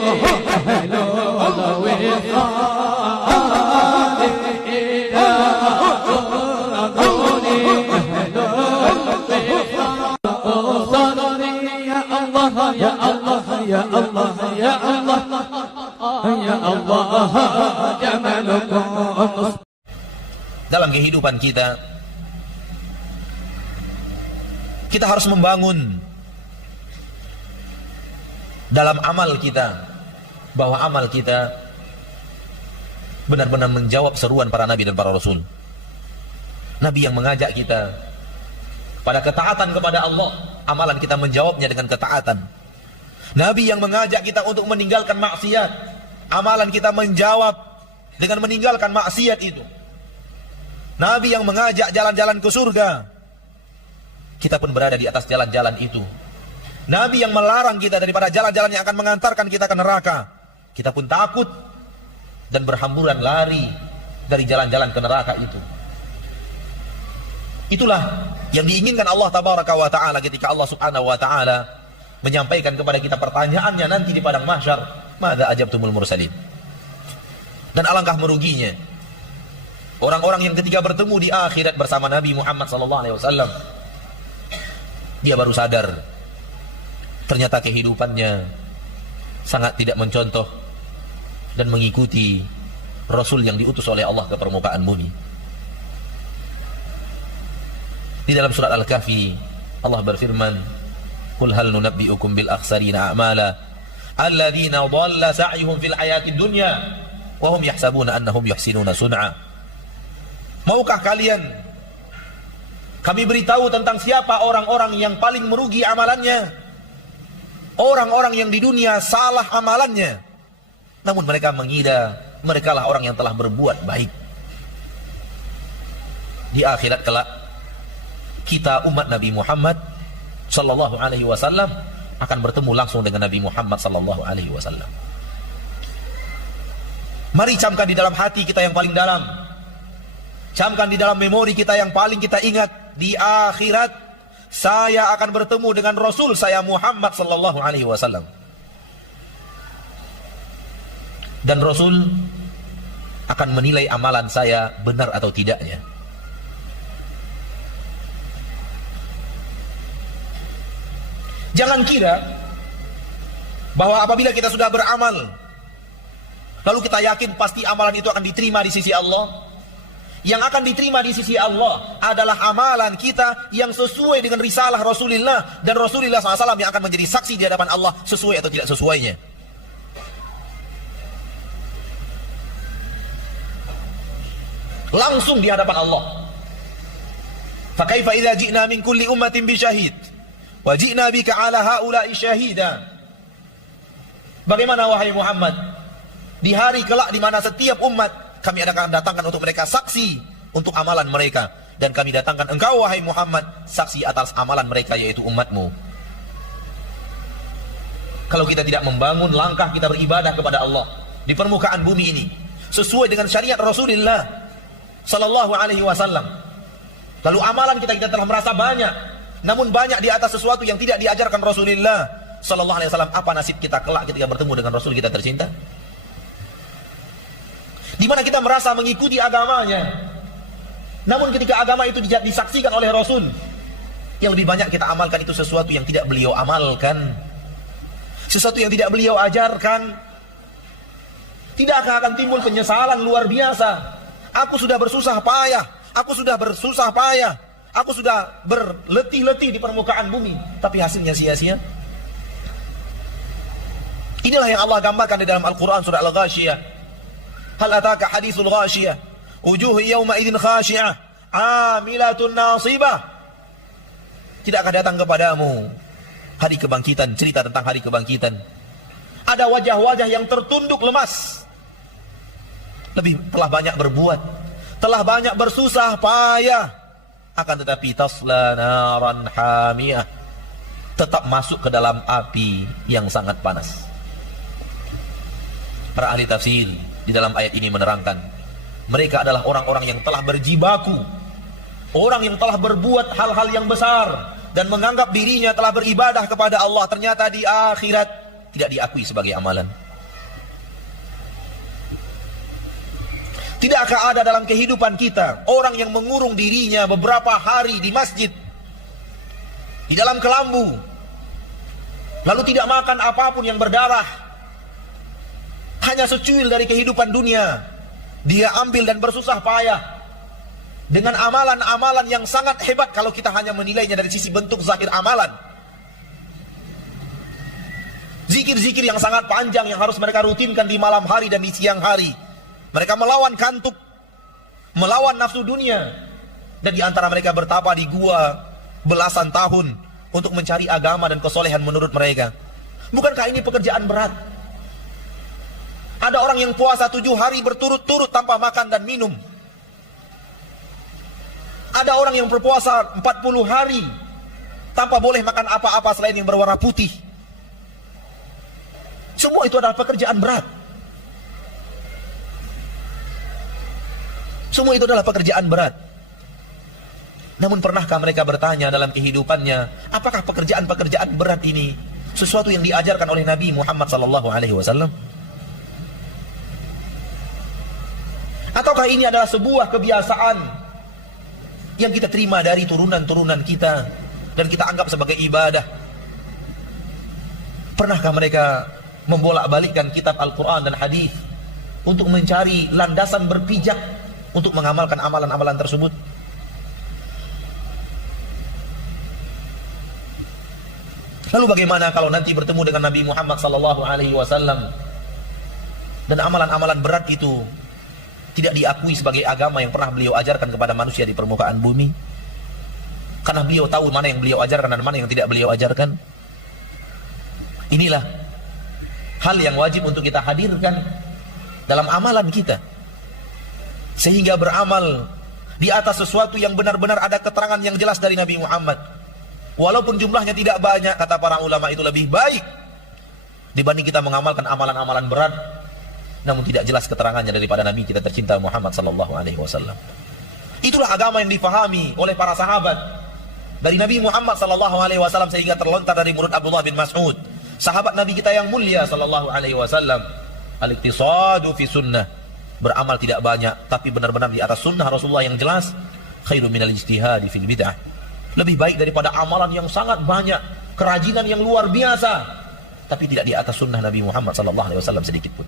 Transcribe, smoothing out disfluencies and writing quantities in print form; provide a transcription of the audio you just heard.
أهل يا الله يا الله يا الله جمالكم. Dalam kehidupan kita harus membangun dalam amal kita, bahwa amal kita benar-benar menjawab seruan para nabi dan para rasul. Nabi yang mengajak kita pada ketaatan kepada Allah, amalan kita menjawabnya dengan ketaatan. Nabi yang mengajak kita untuk meninggalkan maksiat, amalan kita menjawab dengan meninggalkan maksiat itu. Nabi yang mengajak jalan-jalan ke surga, kita pun berada di atas jalan-jalan itu. Nabi yang melarang kita daripada jalan-jalan yang akan mengantarkan kita ke neraka, kita pun takut dan berhamburan lari dari jalan-jalan ke neraka itu. Itulah yang diinginkan Allah Tabaraka wa Ta'ala ketika Allah Subhanahu wa Ta'ala menyampaikan kepada kita pertanyaannya nanti di padang mahsyar, madza ajabtumul mursalin. Dan alangkah meruginya orang-orang yang ketika bertemu di akhirat bersama Nabi Muhammad SAW, dia baru sadar ternyata kehidupannya sangat tidak mencontoh dan mengikuti Rasul yang diutus oleh Allah ke permukaan bumi. Di dalam surat Al-Kahfi Allah berfirman, Qul hal nunabbi'ukum bil akhsarina a'mala alladzina dhalla sa'yuhum fil hayatid dunya wa hum yahsabuna annahum yuhsinuna sun'a. Maukah kalian kami beritahu tentang siapa orang-orang yang paling merugi amalannya? Orang-orang yang di dunia salah amalannya, namun mereka mengira merekalah orang yang telah berbuat baik. Di akhirat kelak, kita umat Nabi Muhammad Sallallahu Alaihi Wasallam akan bertemu langsung dengan Nabi Muhammad Sallallahu Alaihi Wasallam. Mari camkan di dalam hati kita yang paling dalam, camkan di dalam memori kita yang paling kita ingat, di akhirat saya akan bertemu dengan Rasul saya Muhammad Sallallahu Alaihi Wasallam. Dan Rasul akan menilai amalan saya benar atau tidaknya. Jangan kira bahwa apabila kita sudah beramal, lalu kita yakin pasti amalan itu akan diterima di sisi Allah. Yang akan diterima di sisi Allah adalah amalan kita yang sesuai dengan risalah Rasulullah, dan Rasulullah SAW yang akan menjadi saksi di hadapan Allah sesuai atau tidak sesuainya. Langsung di hadapan Allah. Fa kaifa idza ji'na min kulli ummatin bi syahid wa ji'na bika 'ala haula'i syahida. Bagaimana wahai Muhammad, di hari kelak di mana setiap umat kami akan datangkan untuk mereka saksi untuk amalan mereka, dan kami datangkan engkau wahai Muhammad saksi atas amalan mereka, yaitu umatmu. Kalau kita tidak membangun langkah kita beribadah kepada Allah di permukaan bumi ini sesuai dengan syariat Rasulullah Sallallahu Alaihi Wasallam, lalu amalan kita telah merasa banyak, namun banyak di atas sesuatu yang tidak diajarkan Rasulullah Sallallahu Alaihi Wasallam, apa nasib kita kelak ketika bertemu dengan Rasul kita tercinta? Di mana kita merasa mengikuti agamanya, namun ketika agama itu disaksikan oleh Rasul, yang lebih banyak kita amalkan itu sesuatu yang tidak beliau amalkan, sesuatu yang tidak beliau ajarkan. Tidakkah akan timbul penyesalan luar biasa? Aku sudah bersusah payah, aku sudah berletih-letih di permukaan bumi, tapi hasilnya sia-sia. Inilah yang Allah gambarkan di dalam Al-Quran surah Al-Ghashiyah. Hal ataka hadithul ghashiyah, wujuhu yawma idin khashi'ah, amilatun nasibah. Tidakkah datang kepadamu hari kebangkitan, cerita tentang hari kebangkitan? Ada wajah-wajah yang tertunduk lemas, telah banyak berbuat, telah banyak bersusah payah, akan tetapi tasla naran hamiyah, tetap masuk ke dalam api yang sangat panas. Para ahli tafsir di dalam ayat ini menerangkan, mereka adalah orang-orang yang telah berjibaku, orang yang telah berbuat hal-hal yang besar dan menganggap dirinya telah beribadah kepada Allah, ternyata di akhirat tidak diakui sebagai amalan. Tidakkah ada dalam kehidupan kita orang yang mengurung dirinya beberapa hari di masjid, di dalam kelambu, lalu tidak makan apapun yang berdarah, hanya secuil dari kehidupan dunia, dia ambil dan bersusah payah dengan amalan-amalan yang sangat hebat kalau kita hanya menilainya dari sisi bentuk zahir amalan. Zikir-zikir yang sangat panjang yang harus mereka rutinkan di malam hari dan di siang hari. Mereka melawan kantuk, melawan nafsu dunia, dan di antara mereka bertapa di gua belasan tahun untuk mencari agama dan kesolehan menurut mereka. Bukankah ini pekerjaan berat? Ada orang yang puasa 7 hari berturut-turut tanpa makan dan minum. Ada orang yang berpuasa 40 hari tanpa boleh makan apa-apa selain yang berwarna putih. Semua itu adalah pekerjaan berat. Semua itu adalah pekerjaan berat. Namun pernahkah mereka bertanya dalam kehidupannya, apakah pekerjaan-pekerjaan berat ini sesuatu yang diajarkan oleh Nabi Muhammad SAW? Ataukah ini adalah sebuah kebiasaan yang kita terima dari turunan-turunan kita dan kita anggap sebagai ibadah? Pernahkah mereka membolak-balikkan kitab Al-Quran dan hadis untuk mencari landasan berpijak untuk mengamalkan amalan-amalan tersebut? Lalu bagaimana kalau nanti bertemu dengan Nabi Muhammad SAW dan amalan-amalan berat itu tidak diakui sebagai agama yang pernah beliau ajarkan kepada manusia di permukaan bumi? Karena beliau tahu mana yang beliau ajarkan dan mana yang tidak beliau ajarkan. Inilah hal yang wajib untuk kita hadirkan dalam amalan kita, sehingga beramal di atas sesuatu yang benar-benar ada keterangan yang jelas dari Nabi Muhammad. Walaupun jumlahnya tidak banyak, kata para ulama, itu lebih baik dibanding kita mengamalkan amalan-amalan berat namun tidak jelas keterangannya daripada Nabi kita tercinta Muhammad SAW. Itulah agama yang difahami oleh para sahabat dari Nabi Muhammad SAW sehingga terlontar dari mulut Abdullah bin Mas'ud, sahabat Nabi kita yang mulia SAW, al-iktisadu fi sunnah, beramal tidak banyak tapi benar-benar di atas sunnah Rasulullah yang jelas, khairu minal ijtihadi fil bid'ah, lebih baik daripada amalan yang sangat banyak, kerajinan yang luar biasa tapi tidak di atas sunnah Nabi Muhammad SAW sedikit pun.